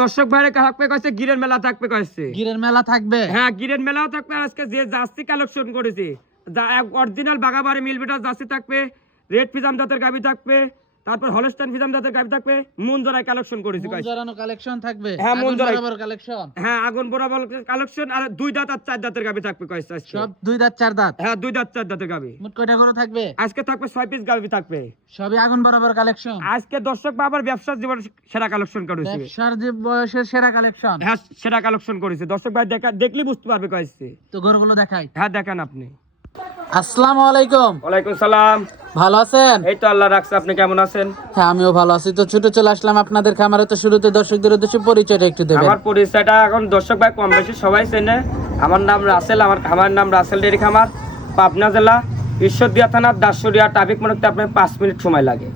দর্শক ভাইরে থাকবে কইছে গিরের মেলা থাকবে কইছে গিরের মেলা থাকবে। হ্যাঁ গিরের মেলাও থাকবে। আজকে যে জার্সি কালেকশন করেছি অরিজিনাল বাগাবাড়ি মিলবিটার জার্সি থাকবে, রেড ফিজাম জাতের গাবি থাকবে, তারপর হলস্টাইন ফিজাম জাতের গাবি থাকবে, মুনজরাই কালেকশন করেছি মন জড়ানো কালেকশন থাকবে। হ্যাঁ আগুন মুনজরাই বরাবর কালেকশন। হ্যাঁ আগুন বরাবর কালেকশন। আর 2 দাঁত আর 4 দাঁতের গাবি থাকবে কইছে আজকে। সব 2 দাঁত 4 দাঁত। হ্যাঁ 2 দাঁত 4 দাঁতের গাবি। মোট কয়টা কোন থাকবে? আজকে থাকবে 6 পিস গাবি থাকবে। সবই আগুন বরাবর কালেকশন। আজকে দর্শক বাবার ব্যবসার জীবন সেরা কালেকশন করেছি। ব্যবসার যে বয়সের সেরা কালেকশন। হ্যাঁ সেরা কালেকশন করেছে। দর্শক ভাই দেখলি বুঝতে পারবে কইছে। তো গরুগুলো দেখাই। হ্যাঁ দেখেন আপনি। আসসালামু আলাইকুম। ওয়ালাইকুম সালাম। ভালো আছেন? এই তো আল্লাহ রাখছে, আপনি কেমন আছেন? হ্যাঁ আমিও ভালো আছি। তো ছুটে চলে আসলাম আপনাদের খামারে। তো শুরুতে দর্শকদের উদ্দেশ্যে পরিচয়টা একটু দেবেন। আমার পরিচয়টা এখন দর্শক ভাই কম বেশি সবাই চেনে। আমার নাম রাসেল, আমার খামারের নাম রাসেল ডেয়ারি খামার, পাবনা জেলা ঈশ্বরদীয়া থানা দাসুরিয়া। ট্রাফিক মনে করতে আপনার 5 মিনিট সময় লাগে।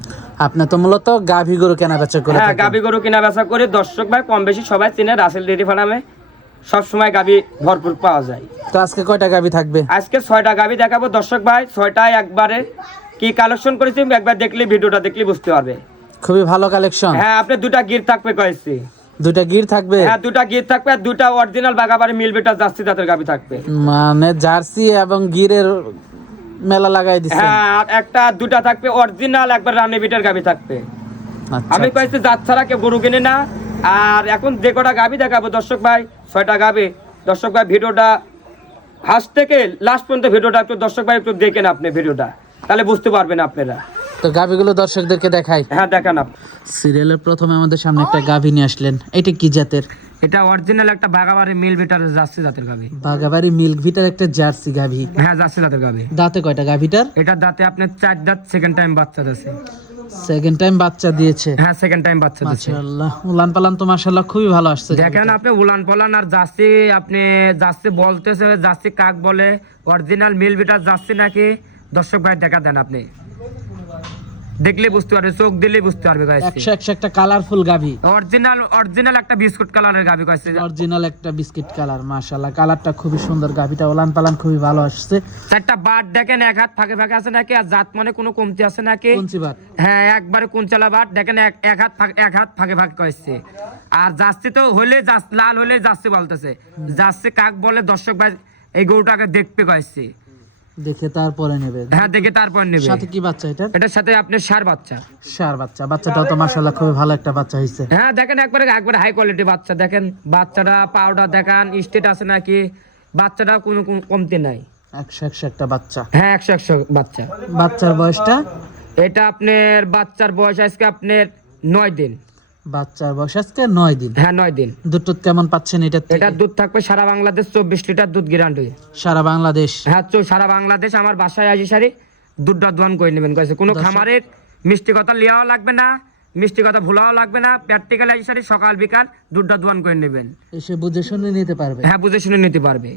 আপনি তো মূলত গাভী গরু কেনা বেচা করে হ্যাঁ থাকেন। গাবি গরু কিনা বেচা করে। দর্শক ভাই কম বেশি সবাই চেনে রাসেল ডেয়ারি ফার্মে সব সময় গাবি ভরপুর পাওয়া যায়। তো আজকে কয়টা গাভী থাকবে? আজকে 6টা গাবি দেখাবো দর্শক ভাই। 6টায় একবারে কি কালেকশন করেছি একবার দেখলে ভিডিওটা দেখলে বুঝতে পারবে। খুবই ভালো কালেকশন। হ্যাঁ আপনি 2টা গির থাকবে কয়েছি। 2টা গির থাকবে? হ্যাঁ 2টা গির থাকবে আর 2টা অরিজিনাল বাগাবাড়ি মিলবিটা জার্সি জাতের গাবি থাকবে। মানে জার্সি এবং গিরের মেলা লাগাই দিছে। হ্যাঁ আর একটা 2টা থাকবে অরিজিনাল একবার রানী বিটের গাবি থাকবে। আচ্ছা, আমি কইছি জাত ছাড়া কেউ গরু কিনে না। আর এখন যে কটা গাবি দেখাবো দর্শক ভাই 6টা গাবি। দর্শক ভাই ভিডিওটা ফার্স্ট থেকে লাস্ট পর্যন্ত ভিডিওটা একটু দর্শক ভাই একটু দেখেন আপনি ভিডিওটা, তাহলে বুঝতে পারবেন আপনারা। তো গাভীগুলো দর্শকদেরকে দেখাই। হ্যাঁ দেখান আপনি। সিরিয়ালের প্রথমে আমাদের সামনে একটা গাভী নিয়ে আসলেন। এটা কি জাতের? এটা অরিজিনাল একটা বাগাবাড়ি মিল বিটার জার্সি জাতের গাবি। বাগাবাড়ি মিল্ক ভিটার একটা জার্সি গাভী। হ্যাঁ জার্সি জাতের গাবি। দাঁতে কয়টা গাভীটার? এটা দাঁতে আপনার 4 দাঁত, সেকেন্ড টাইম বাচ্চা দিয়েছে। সেকেন্ড টাইম বাচ্চা দিয়েছে। হ্যাঁ সেকেন্ড টাইম বাচ্চা দিয়েছে। মাশাআল্লাহ, উলান পালান তো মাশাআল্লাহ খুবই ভালো আসছে। দেখেন আপনি উলান পলান আর জার্সি, আপনি জার্সি বলতেছে জার্সি কাক বলে, অরিজিনাল মিল বিটার জার্সি নাকি দর্শক ভাই দেখা দেন আপনি দেখলে বুঝতে পারবে, চোখ দিলেই বুঝতে পারবে গাইছে। 100 একটা কালারফুল গাভী। অরিজিনাল একটা বিস্কুট কালারের গাবি কইছে। অরিজিনাল একটা বিস্কিট কালার। মাশাআল্লাহ কালারটা খুবই সুন্দর। গাভীটা উলান পালান খুবই ভালো আসছে। 4টা বাট দেখেন, এক হাত ফাঁকে ফাঁকে আছে নাকি, আর জাত মানে কোনো কমতি আছে নাকি? কোনছি বাট? হ্যাঁ একবারে কুঞ্চালা বাট দেখেন, এক হাত ফাঁকে ফাঁকে কইছে। আর জার্সি তো হলে লাল হলে জার্সি বলতেছে। জার্সি কাক বলে দর্শক ভাই এই গরুটাকে দেখতে কইছে। দেখে তারপরে নেবে। হ্যাঁ দেখে তারপর নেবে। সাথে কি বাচ্চা এটা? এটার সাথে আপনি ষাঁড় বাচ্চা। ষাঁড় বাচ্চা। বাচ্চাটাও তো মাশাআল্লাহ খুবই ভালো একটা বাচ্চা হইছে। হ্যাঁ দেখেন একবারে হাই কোয়ালিটি বাচ্চা। দেখেন বাচ্চাটা পাউডার দেখান, স্টেট আছে নাকি, বাচ্চাটা কোনো কমতি নাই। 100 একটা বাচ্চা। হ্যাঁ 100 বাচ্চা। বাচ্চার বয়সটা? এটা আপনার বাচ্চার বয়স আজকে আপনার 9 দিন। বাচ্চার বয়স আজকে 9 দিন। হ্যাঁ 9 দিন। দুধ কেমন পাচ্ছেন এটা? এটা দুধ থাকবে সারা বাংলাদেশ 24 লিটার দুধ গ্যারান্টি। সারা বাংলাদেশ? হ্যাঁ সারা বাংলাদেশ। আমার বাসায় আসি সারি দুধটা দোয়ান করে নেবেন কয়েছে। কোনো খামারের মিষ্টি কথা লিয়াও লাগবে না, মিষ্টি কথা ভুলাও লাগবে না। প্র্যাকটিক্যাল আসি সারি সকাল বিকাল দুধটা দোয়ান করে নেবেন। এসে বুঝে শুনে নিতে পারবে? হ্যাঁ বুঝে শুনে নিতে পারবে।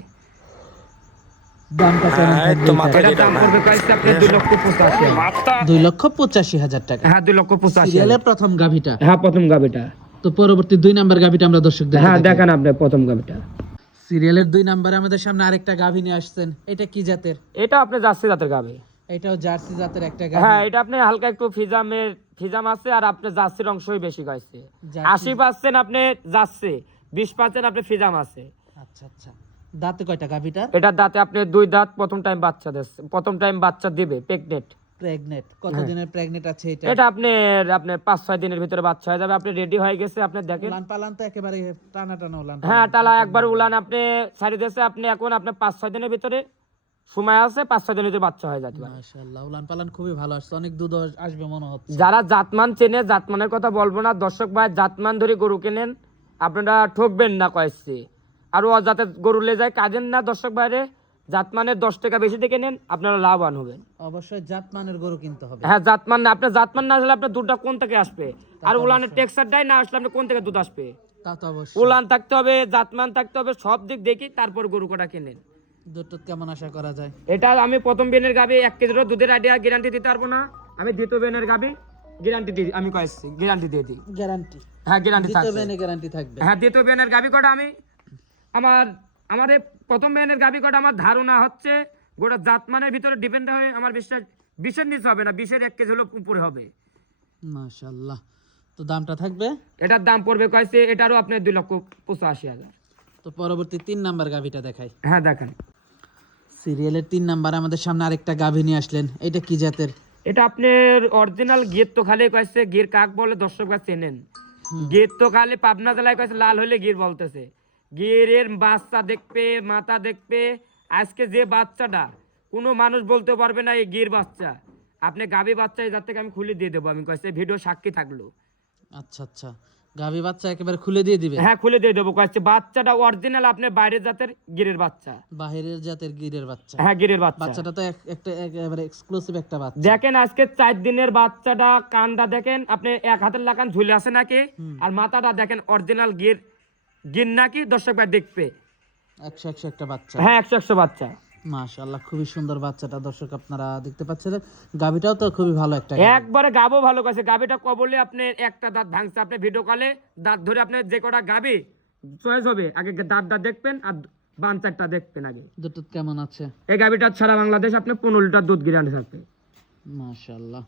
দামটা কেমন থাকবে? এটা দাম পড়বে কয়েছে আপনি 2,85,000। 2,85,000 টাকা। হ্যাঁ 2,85,000। সিরিয়ালের প্রথম গাভীটা? হ্যাঁ প্রথম গাবিটা। তো পরবর্তী 2 নাম্বার গাভীটা আমরা দর্শকদের হ্যাঁ দেখেন আপনি প্রথম গাবিটা। সিরিয়ালের 2 নাম্বারে আমাদের সামনে আরেকটা গাভী নিয়ে আসছেন। এটা কি জাতের? এটা আপনি জার্সি জাতের গাবি। এটাও জার্সি জাতের একটা গাভী। হ্যাঁ এটা আপনি হালকা একটু ফিজাম আছে, আর আপনি জার্সির অংশই বেশি গাইছে। 80% আপনি জার্সি, 20% আপনি ফিজাম আছে। আচ্ছা আচ্ছা। দাঁতে কয়টা গাভীটা? এটা দাঁতে আপনি 2 দাঁত, প্রথম টাইম বাচ্চা দিবে প্রেগনেন্ট। প্রেগনেন্ট? কতদিনের প্রেগনেন্ট আছে এটা? এটা আপনি 5-6 দিনের ভিতরে বাচ্চা হয়ে যাবে। আপনি রেডি হয়ে গেছে আপনি দেখেন। উলান পালান তো একেবারে টানা টানা উলান। হ্যাঁ টালা একবার উলান আপনি ছাড়ি দিয়েছে। আপনি এখন আপনি 5-6 দিনের ভিতরে সময় আছে, 5-6 দিনের ভিতরে বাচ্চা হয়ে যাবে। মাশাআল্লাহ উলান পালান খুবই ভালো আসছে। অনেক দুধ আসবে মনে হচ্ছে। যারা জাতমান চেনে, জাতমানের কথা বলবো না দর্শক ভাই, জাতমান ধরে গরু কেনেন আপনারা ঠকবেন না কয়েছে। আর অজাতে গরু লে যায় কাজেন না দর্শক ভাইরে। জাতমানের 10 টাকা বেশি থেকে নেন, আপনারা লাভবান হবেন। অবশ্যই জাতমানের গরু কিনতে হবে। হ্যাঁ জাতমান না, আপনার জাতমান না হলে আপনার দুধটা কোন থেকে আসবে? আর উলানের টেক্সচারটাই না আসলে আপনি কোন থেকে দুধ আসবে? তা তো অবশ্যই। উলান থাকতে হবে, জাতমান থাকতে হবে, সব দিক দেখি তারপর গরু কটা কেনেন। দুধ কেমন আশা করা যায়? এটা আমি প্রথম বেনের গাবি 1 কেজিরও দুধের আইডিয়া গ্যারান্টি দিতে পারবো না। আমি দ্বিতীয় বেনের গাবি গ্যারান্টি দিই, আমি কয়েছি গ্যারান্টি দিয়ে দিই। গ্যারান্টি? হ্যাঁ গ্যারান্টি থাকবে। দ্বিতীয় বেনে গ্যারান্টি থাকবে? হ্যাঁ দ্বিতীয় বেনের গাবি কটা আমি আমার প্রথম বেনের গাবি কটা আমার ধারণা হচ্ছে গোটা জাতমানের ভিতরে ডিপেন্ড হয়। আমার বিশ্বাস 20-এর নিচে হবে না, 20-এর 1 কেজি হলো উপরে হবে। মাশাআল্লাহ। তো দামটা থাকবে? এটার দাম পড়বে কয়েছে, এটারও আপনার 2,85,000। তো পরবর্তী 3 নাম্বার গাভিটা দেখাই। হ্যাঁ দেখেন, সিরিয়ালের 3 নাম্বার আমাদের সামনে আরেকটা গাভি নিয়ে আসলেন, এটা কি জাতের? এটা আপনার অরিজিনাল গির তো খালি কয়েছে, গির কাক বলে দর্শকরা চেনেন। গির তো খালি পাবনা জেলায় কয়েছে লাল হলে গির বলতেছে। গিরের বাচ্চা দেখবে, মাথা দেখবে, আজকে যে বাচ্চাটা কোনো মানুষ বলতে পারবে না এই গির বাচ্চা। আপনি গাভী বাচ্চা এই জাত থেকে আমি খুলে দিয়ে দেবো, আমি কয়েছে ভিডিও সাক্ষী থাকলো। আচ্ছা আচ্ছা, গাভি বাচ্চা একেবারে খুলে দিয়ে দিবে? হ্যাঁ খুলে দিয়ে দেবো কয়েছে, বাচ্চাটা অরিজিনাল আপনার বাইরের জাতের গিরের বাচ্চা। বাহিরের জাতের গিরের বাচ্চা? হ্যাঁ গিরের বাচ্চা। বাচ্চাটা তো একটা একেবারে এক্সক্লুসিভ একটা বাচ্চা। দেখেন আজকে 4 দিনের বাচ্চাটা, কানটা দেখেন আপনি এক হাতের লাগান ঝুলে আছে নাকি, আর মাথাটা দেখেন অরিজিনাল গির গির নাকি দর্শক ভাই দেখবে। 100 একটা বাচ্চা? হ্যাঁ 100 বাচ্চা। মাশাআল্লাহ, খুবই সুন্দর বাচ্চাটা দর্শক আপনারা দেখতে পাচ্ছেন। গাভিটাও তো খুবই ভালো একটা গাভী। একবারে গাবো ভালো কাছে, গাবিটা কবলে আপনি একটা দাঁত ভাঙছে, আপনি ভিডিও কলে দাঁত ধরে আপনি যে কটা গাবি চয়েস হবে আগে দাঁতটা দেখবেন আর বাঞ্চারটা দেখবেন আগে। দুধ কেমন আছে? এই গাবিটা সারা বাংলাদেশ আপনি 15 লিটার দুধ গিরানি থাকবে। মাশাআল্লাহ।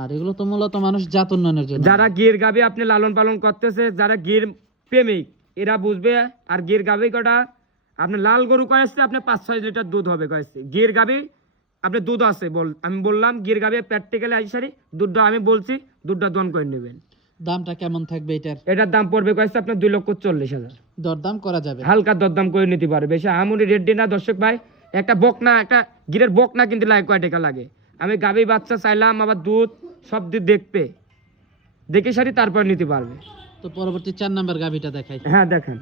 আর এগুলো তো মূলত মানুষ জাত উন্নয়নের জন্য। যারা গির গাবি আপনি লালন পালন করতেছে, যারা গির প্রেমিক এরা বুঝবে। আর গির গাবি কটা আপনি লাল গরু কয়েছে আপনি 5-6 লিটার দুধ হবে কয়েছে। গির গাবি আপনি দুধ আছে আমি বললাম গির গাবি প্র্যাকটিক্যালি আইসারি দুধটা আমি বলছি, দুধটা দন করে নেবেন। দামটা কেমন থাকবে এটার? এটার দাম পড়বে কয়েছে আপনার 2,40,000। দরদাম করা যাবে? হালকা দরদাম করে নিতে পারে, বেশি আমুনি রেডি না দর্শক ভাই। একটা বকনা, একটা গিরের বকনা কিনতে লাগে কয় টাকা লাগে। আমি গাবি বাচ্চা চাইলাম, আবার দুধ সব দিক দেখবে, দেখে সারি তারপর নিতে পারবে। তো পরবর্তী 4 নাম্বার গাভিটা দেখাই। হ্যাঁ দেখেন,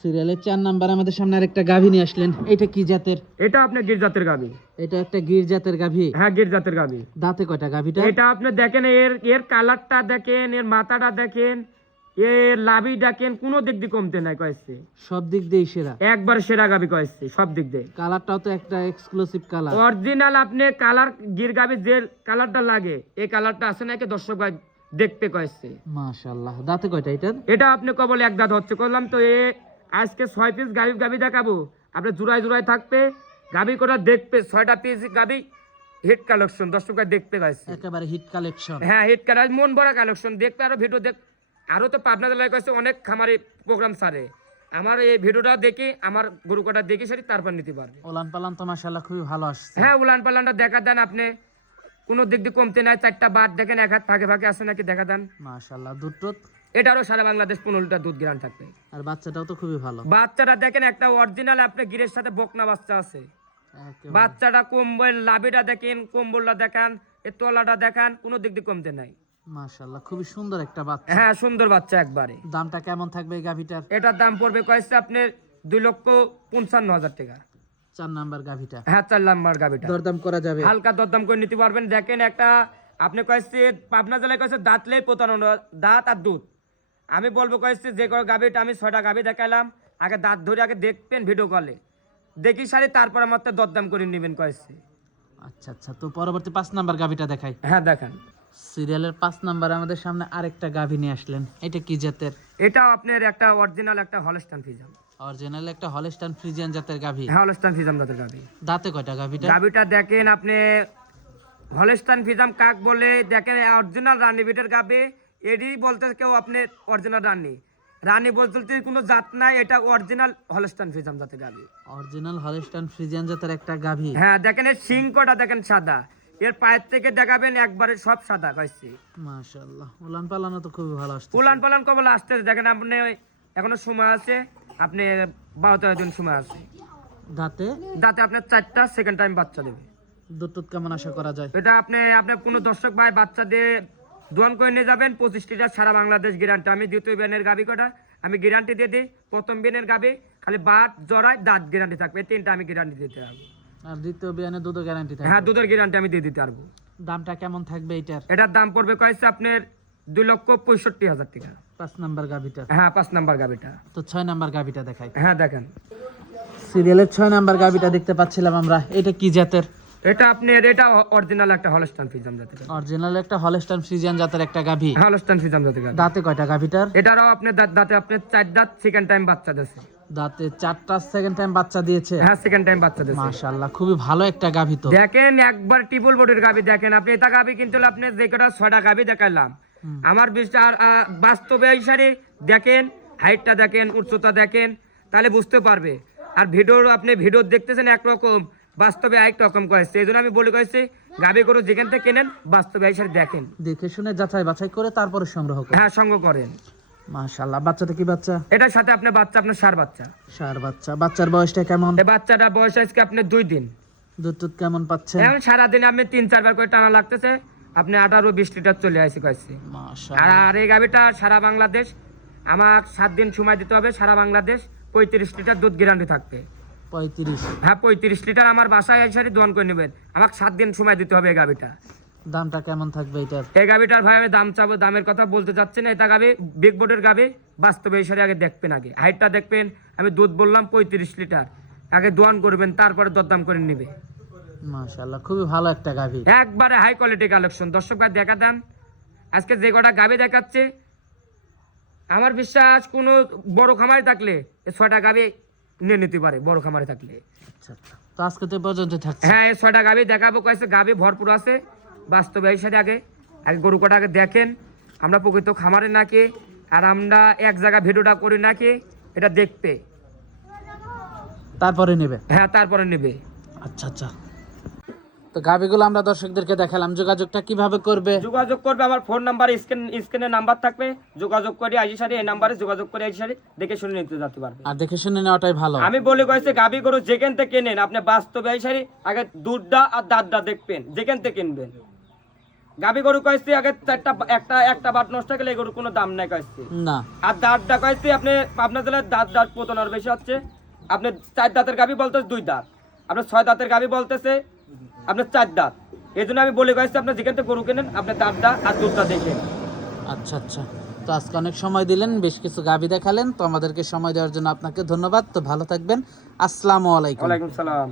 সিরিয়ালের 4 নাম্বার আমাদের সামনে আরেকটা গাভি নিয়ে আসলেন, এটা কি জাতের? এটা আপনার গির জাতের গাবি। এটা একটা গির জাতের গাভি? হ্যাঁ গির জাতের গাবি। দাঁতে কয়টা গাভিটা? এটা আপনি দেখেন, এর কালারটা দেখেন, এর মাথাটা দেখেন, এর লাভি দেখেন, কোনো দিক দিয়ে কমতে নাই কয়েছে। সব দিক দিয়ে সেরা? একবার সেরা গাবি কয়েছে সব দিক দিয়ে। কালারটাও তো একটা এক্সক্লুসিভ কালার। অরিজিনাল আপনি কালার গির গাবি যে কালারটা লাগে এই কালারটা আছে নাকি দর্শক ভাই দেখতে কয়েছে। মাশাআল্লাহ। দাঁতে কয়টা এটার? এটা আপনি কবল এক দাঁত হচ্ছে করলাম তো। আজকে 6 পিস গাবি দেখাবো, আপনি জোড়ায় থাকবে গাবি কটা দেখবে। 6টা পিস গাবি হিট কালেকশন দর্শক ভাই দেখতে পাইছে, একেবারে হিট কালেকশন। হ্যাঁ হিট কালেকশন, মন ভরা কালেকশন দেখবে। আরো ভিডিও দেখ, আরো তো পাবনা জেলায় কাছে অনেক খামারি প্রোগ্রাম সারে। আমার এই ভিডিওটা দেখি, আমার গরু কটা দেখি সারি তারপর নিতে পারবে। ওলান পালান তো মাশাআল্লাহ খুবই ভালো আসছে। হ্যাঁ উলান পালানটা দেখা দেন আপনি, কোনো দিক দিয়ে কমতে নাই। 4টা বাদ দেখেন, এক হাত ফাঁকে আছে নাকি দেখা দেন। মাশাআল্লাহ। দুধ টুধ? এটারও সারা বাংলাদেশ 15 লিটার দুধ গ্রান থাকবে। আর বাচ্চাটাও তো খুবই ভালো। বাচ্চাটা দেখেন একটা অরিজিনাল আপনি গিরের সাথে বকনা বাচ্চা আছে। একেবারে। বাচ্চাটা কম্বল লাভিটা দেখেন, কম্বলটা দেখান, এর তলাটা দেখান, কোনো দিক দিয়ে কমতে নাই। মাশাআল্লাহ, খুবই সুন্দর একটা বাচ্চা। হ্যাঁ সুন্দর বাচ্চা একবারে। দামটা কেমন থাকবে এই গাভিটার? এটার দাম পড়বে কয়েছে আপনার 2,55,000 টাকা। 4 নাম্বার গাভিটা? হ্যাঁ 4 নাম্বার গাভিটা। দরদাম করা যাবে? হালকা দরদাম করে নিতে পারবেন। দেখেন একটা আপনি কয়েছে পাবনা জেলায় কয়েছে দাঁতলেই পোতানো, দাঁত আর দুধ। আমি বলবো কয়েছে যে কোনো গাভিটা আমি 6টা গাভি দেখালাম, আগে দাঁত ধরে আগে দেখবেন ভিডিও কলে, দেখি সারি তারপর আমার তো দরদাম করে নেবেন কয়েছে। আচ্ছা আচ্ছা, তো পরবর্তী 5 নাম্বার গাভিটা দেখাই। হ্যাঁ দেখেন, সিরিয়ালের 5 নাম্বার আমাদের সামনে আরেকটা গাভি নিয়ে আসলেন, এটা কি জাতের? এটাও আপনার একটা অরিজিনাল একটা হলস্টাইন ফ্রিজিয়ান। অরিজিনাল একটা হলস্টাইন ফ্রিজিয়ান জাতের গাভি? হ্যাঁ হলস্টাইন ফ্রিজিয়ান জাতের গাভি। দাঁতে কয়টা গাভিটা? গাভিটা দেখেন আপনি হলস্টাইন ফ্রিজিয়ান কাক বলে, দেখেন অরিজিনাল রানী বিটের গাভি। এডি বলতে কেউ আপনি অরিজিনাল রানী বলতে কোনো জাত নাই, এটা অরিজিনাল হলস্টাইন ফ্রিজিয়ান জাতের গাভি। অরিজিনাল হলস্টাইন ফ্রিজিয়ান জাতের একটা গাভি? হ্যাঁ দেখেন এর শিং কটা দেখেন সাদা, এর পায়ের থেকে দেখাবেন একবারে সব সাদা কইছি। মাশাআল্লাহ, উলান পালানো তো খুবই ভালো আসছে। উলান পালান কবল আসতেছে, দেখেন আপনি এখনো সময় আছে, আপনি 12-13 দিন সময় আছে। দাঁতে? দাঁতে আপনার 4টা সেকেন্ড টাইম বাচ্চা দেবে। দুধ টুধ কেমন আশা করা যায়? এটা আপনি কোনো দর্শক ভাই বাচ্চা দিয়ে দোয়ান করে নিয়ে যাবেন 25 লিটার সারা বাংলাদেশ গ্যারান্টি। আমি দ্বিতীয় বিয়ানের গাভি কটা আমি গ্যারান্টি দিয়ে দিই। প্রথম বিয়ানের গাভি খালি বাত জড়ায় দাঁত গ্যারান্টি থাকবে, 3টা আমি গ্যারান্টি দিতে পারবো। আর দ্বিতীয় বিয়ানে দুধও গ্যারান্টি থাকবে? হ্যাঁ দুধের গ্যারান্টি আমি দিয়ে দিতে পারবো। দামটা কেমন থাকবে এটার? এটার দাম পড়বে কয়েছে আপনার 2,65,000 টাকা। 5 নাম্বার গাভিটা? হ্যাঁ 5 নাম্বার গাভিটা। তো 6 নাম্বার গাভিটা দেখাই। হ্যাঁ দেখেন, সিরিয়ালের 6 নাম্বার গাভিটা দেখতে পাচ্ছিলাম আমরা, এটা কি জাতের? এটা আপনার এটা অরিজিনাল একটা হলস্টাইন ফ্রিজিয়ান জাতের। অরিজিনাল একটা হলস্টাইন ফ্রিজিয়ান জাতের একটা গাভি? হলস্টাইন ফ্রিজিয়ান জাতের গাভি। দাঁতে কয়টা গাভিটার? এটারও আপনার দাঁতে আপনার 4 দাঁত সেকেন্ড টাইম বাচ্চা দিয়েছে। দাঁতে 4টা সেকেন্ড টাইম বাচ্চা দিয়েছে? হ্যাঁ সেকেন্ড টাইম বাচ্চা দিয়েছে। মাশাআল্লাহ, খুবই ভালো একটা গাভি তো। দেখেন একবার টিপল বডির গাভি দেখেন আপনি। এটা গাভি কিন্তু আপনি যে কটা 6টা গাভি দেখাইলাম, আমার বিশ্বাস বাস্তবে হিসাবে দেখেন, হাইটটা দেখেন, উচ্চতা দেখেন, তাহলে বুঝতে পারবে। আর আপনি ভিডিও দেখতেছেন একরকম, বাস্তবে আরেক রকম করেছে। এই জন্য আমি বলে কয়েছি গাভী গরু যেখান থেকে কেনেন বাস্তবে হিসাবে দেখেন, দেখে শুনে যাচাই বাছাই করে তারপরে সংগ্রহ করেন। হ্যাঁ সংগ্রহ করেন। মাশাআল্লাহ। বাচ্চাটা কি বাচ্চা? এটার সাথে আপনার বাচ্চা, আপনার সার বাচ্চা। সার বাচ্চা। বাচ্চার বয়সটা কেমন? এই বাচ্চাটা বয়স আজকে আপনার 2 দিন। দুধ টুধ কেমন পাচ্ছেন? এখন সারাদিন আপনি 3-4 বার করে টানা লাগতেছে, আপনি 18-20 লিটার চলে আসি কয়েছি। মাশাআল্লাহ। আর এই গাভীটা সারা বাংলাদেশ, আমার 7 দিন সময় দিতে হবে, সারা বাংলাদেশ 35 লিটার দুধ গ্যারান্টি থাকবে। 35? হ্যাঁ 35 লিটার আমার বাসায় এসে দোয়ান করে নেবেন, আমাকে 7 দিন সময় দিতে হবে এই গাভীটা। দামটা কেমন থাকবে এটার? এই গাভীটার ভাই আমি দাম চাবো, দামের কথা বলতে চাচ্ছি না। এটা গাভী বিগ বোর্ডের গাভী, বাস্তবে হিসাবে আগে দেখবেন, আগে হাইটটা দেখবেন। আমি দুধ বললাম 35 লিটার, আগে দোয়ান করবেন, তারপরে দরদাম করে নেবে। মাশাআল্লাহ, খুবই ভালো একটা গাভী, একবারে হাই কোয়ালিটি কালেকশন। দর্শক ভাই দেখা দেন, আজকে যে কটা গাভী দেখাচ্ছে আমার বিশ্বাস কোনো বড় খামারে থাকলে এই 6টা গাভী নিয়ে নিতে পারে, বড় খামারে থাকলে। আচ্ছা, তো আজকে তো পর্যন্ত থাকছে। হ্যাঁ এই 6টা গাভী দেখাবো, কয়েছে গাভী ভরপুর আছে বাস্তবে হিসাবে। আগে আগে গরু কটা আগে দেখেন, আমরা প্রকৃত খামারে নাকি, আর আমরা এক জায়গায় ভিডিওটা করি নাকি, এটা দেখবে, তারপরে নেবে। হ্যাঁ তারপরে নেবে। আচ্ছা আচ্ছা, তো গাভীগুলো আমরা দর্শকদেরকে দেখালাম, যোগাযোগটা কিভাবে করবে? যোগাযোগ করবে আমার ফোন নাম্বার, স্ক্রিনে নাম্বার থাকবে, যোগাযোগ করে আইসি সারি, এই নাম্বারে যোগাযোগ করে আইসি সারি দেখে শুনে নিতে যেতে পারবে। আর দেখে শুনে নেওয়াটাই ভালো। আমি বলে কয়েছে গাভী গরু যেখান থেকে কেনেন আপনি বাস্তবে আইসারি আগে দুধটা আর দাঁতটা দেখবেন, যেখান থেকে কিনবেন। গাভী গরু কয়েছে আগে একটা বাট নষ্ট গেলে এই গরুর কোনো দাম নাই কয়েছে না। আর দাঁতটা কয়েছে আপনার জেলায় দাঁত পতন আর বেশি হচ্ছে। আপনি 4 দাঁতের গাভী বলতেছে 2 দাঁত, আপনার 6 দাঁতের গাভী বলতেছে আপনার 4 দাঁত। এই জন্য আমি বলে কয়েছি আপনার যেখান থেকে গরু কেনেন আপনি দাঁতটা আর দুধটা দেখেন। আচ্ছা আচ্ছা, তো আজকে অনেক সময় দিলেন, বেশ কিছু গাভী দেখালেন, তো আমাদেরকে সময় দেওয়ার জন্য আপনাকে ধন্যবাদ। তো ভালো থাকবেন, আসসালামু আলাইকুম। ওয়ালাইকুম সালাম।